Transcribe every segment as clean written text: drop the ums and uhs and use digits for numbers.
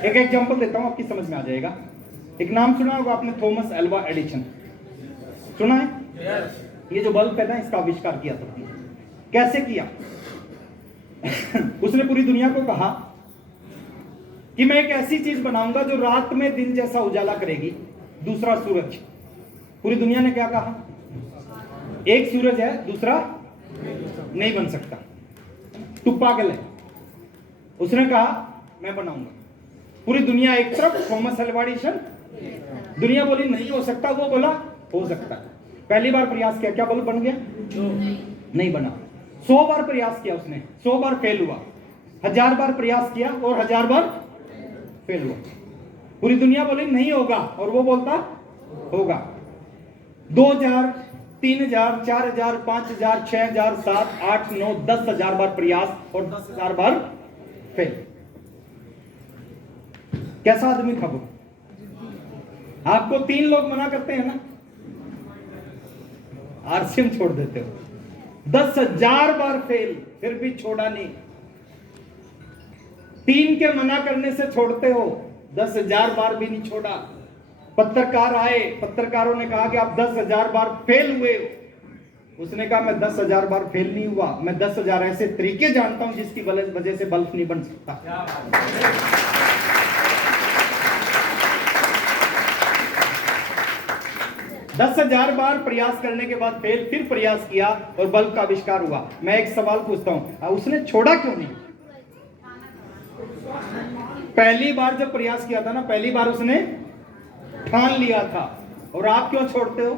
एक एग्जांपल देता हूं, आपकी समझ में आ जाएगा। एक नाम सुना होगा आपने, थॉमस अल्वा एडिसन, सुना है? ये जो बल्ब है ना, इसका आविष्कार किया था। कैसे किया? उसने पूरी दुनिया को कहा कि मैं एक ऐसी चीज बनाऊंगा जो रात में दिन जैसा उजाला करेगी, दूसरा सूरज। पूरी दुनिया ने क्या कहा? एक सूरज है, दूसरा नहीं बन सकता, तू पागल है। उसने कहा मैं बनाऊंगा। पूरी दुनिया एक तरफ, थॉमस अल्वा एडिसन, दुनिया बोली नहीं हो सकता, वो बोला हो सकता। पहली बार प्रयास किया, क्या बल्ब बन गया? नहीं बना। 100 बार प्रयास किया उसने, 100 बार फेल हुआ। 1000 बार प्रयास किया और 1000 बार फेल हुआ। पूरी दुनिया बोली नहीं होगा और वो बोलता होगा। 2000, 3000, 4000, 5000, 6000, 7, 8, 9, 10,000 बार प्रयास और 10,000 बार फेल। कैसा आदमी था वो? आपको 3 लोग मना करते हैं ना, आरसीएम छोड़ देते हो। 10,000 बार फेल, फिर भी छोड़ा नहीं। 3 के मना करने से छोड़ते हो, 10,000 बार भी नहीं छोड़ा। पत्रकार आए, पत्रकारों ने कहा कि आप 10,000 बार फेल हुए हो। उसने कहा मैं 10,000 बार फेल नहीं हुआ, मैं 10,000 ऐसे तरीके जानता हूं जिसकी वजह से बल्ब नहीं बन सकता। 10,000 बार प्रयास करने के बाद फेल, फिर प्रयास किया और बल्ब का आविष्कार हुआ। मैं एक सवाल पूछता हूं, उसने छोड़ा क्यों नहीं? पहली बार जब प्रयास किया था ना, पहली बार उसने ठान लिया था। और आप क्यों छोड़ते हो?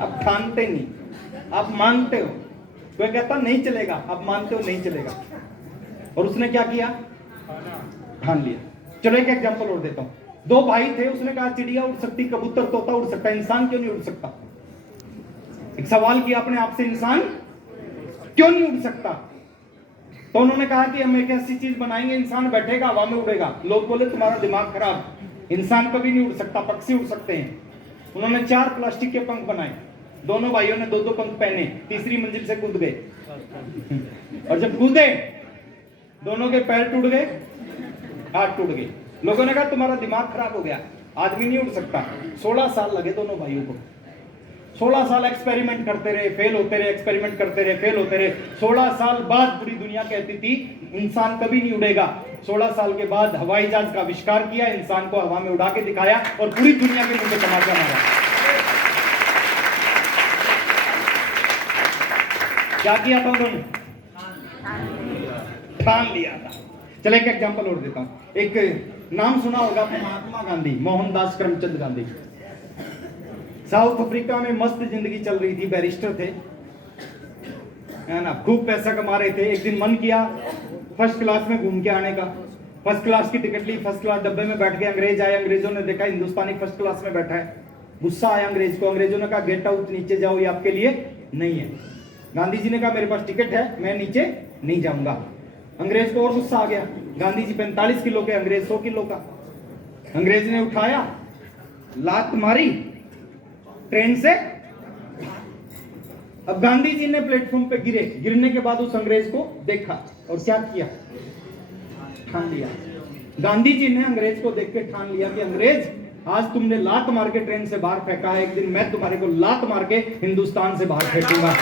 आप ठानते नहीं, आप मानते हो। कोई कहता नहीं चलेगा, आप मानते हो नहीं चलेगा। और उसने क्या किया? ठान लिया। चलो एक एग्जांपल और देता हूं। 2 भाई थे, उसने कहा चिड़िया उड़ सकती, कबूतर तोता उड़ सकता, इंसान क्यों नहीं उड़ सकता? एक सवाल किया अपने आप से, इंसान क्यों नहीं उड़ सकता? तो उन्होंने कहा कि हम एक ऐसी चीज बनाएंगे, इंसान बैठेगा हवा में उड़ेगा। लोग बोले तुम्हारा दिमाग खराब, इंसान कभी नहीं उड़ सकता, पक्षी उड़ सकते हैं। उन्होंने 4 प्लास्टिक के पंख बनाए, दोनों भाइयों ने 2-2 पंख पहने, तीसरी मंजिल से कूद गए। और जब कूदे, दोनों के पैर टूट गए, हाथ टूट गए। लोगों ने कहा तुम्हारा दिमाग खराब हो गया, आदमी नहीं उड़ सकता। 16 साल लगे दोनों भाइयों को। 16 साल एक्सपेरिमेंट करते रहे, फेल होते रहे, एक्सपेरिमेंट करते रहे, फेल होते रहे। 16 साल बाद पूरी दुनिया कहती थी इंसान कभी नहीं उड़ेगा। 16 साल के बाद हवाई जहाज का आविष्कार किया, इंसान को हवा में उड़ा के दिखाया और पूरी दुनिया के मुझे तमाचा मारा। क्या किया था उन्होंने? ठान लिया था। चलो एक एग्जांपल और देता हूं। एक नाम सुना होगा महात्मा गांधी, मोहनदास करमचंद गांधी। साउथ अफ्रीका में मस्त जिंदगी चल रही थी, बैरिस्टर थे, है ना, खूब पैसा कमा रहे थे। एक दिन मन किया फर्स्ट क्लास में घूम के आने का। फर्स्ट क्लास की टिकट ली, फर्स्ट क्लास डब्बे में बैठ गए। अंग्रेज आए, अंग्रेजों ने देखा हिंदुस्तानी फर्स्ट क्लास में बैठा है। गुस्सा आया अंग्रेज को। अंग्रेजों ने कहा गेट आउट, नीचे जाओ, ये आपके लिए नहीं है। गांधी जी ने कहा मेरे पास टिकट है, मैं नीचे नहीं जाऊंगा। अंग्रेज को और गुस्सा आ गया। गांधी जी 45 किलो के, अंग्रेज 100 किलो का। अंग्रेज ने उठाया, लात मारी ट्रेन से। अब गांधी जी ने प्लेटफॉर्म पे गिरे। गिरने के बाद उस अंग्रेज को देखा और क्या किया? ठान लिया। गांधी जी ने अंग्रेज को देख के ठान लिया कि अंग्रेज, आज तुमने लात मार के ट्रेन से बाहर फेंका है, एक दिन मैं तुम्हारे को लात मार के हिंदुस्तान से बाहर फेंकूंगा।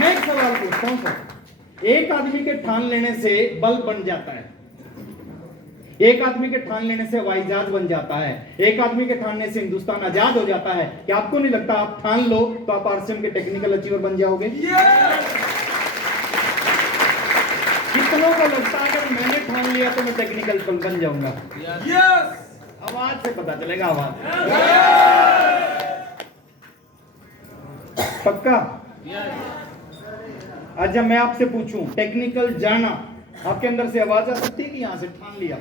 मैं एक सवाल पूछता हूं सर, एक आदमी के ठान लेने से बल्ब बन जाता है, एक आदमी के ठान लेने से हवाई जहाज बन जाता है, एक आदमी के ठानने से हिंदुस्तान आजाद हो जाता है। क्या आपको नहीं लगता आप ठान लो तो आप आरसीएम के टेक्निकल अचीवर बन जाओगे? कितनों को लगता है अगर मैंने ठान लिया तो मैं टेक्निकल बन जाऊंगा? आवाज से पता चलेगा। आवाज पक्का? आज जब मैं आपसे पूछूं टेक्निकल जाना, आपके अंदर से आवाज आ सकती है कि यहां से ठान लिया?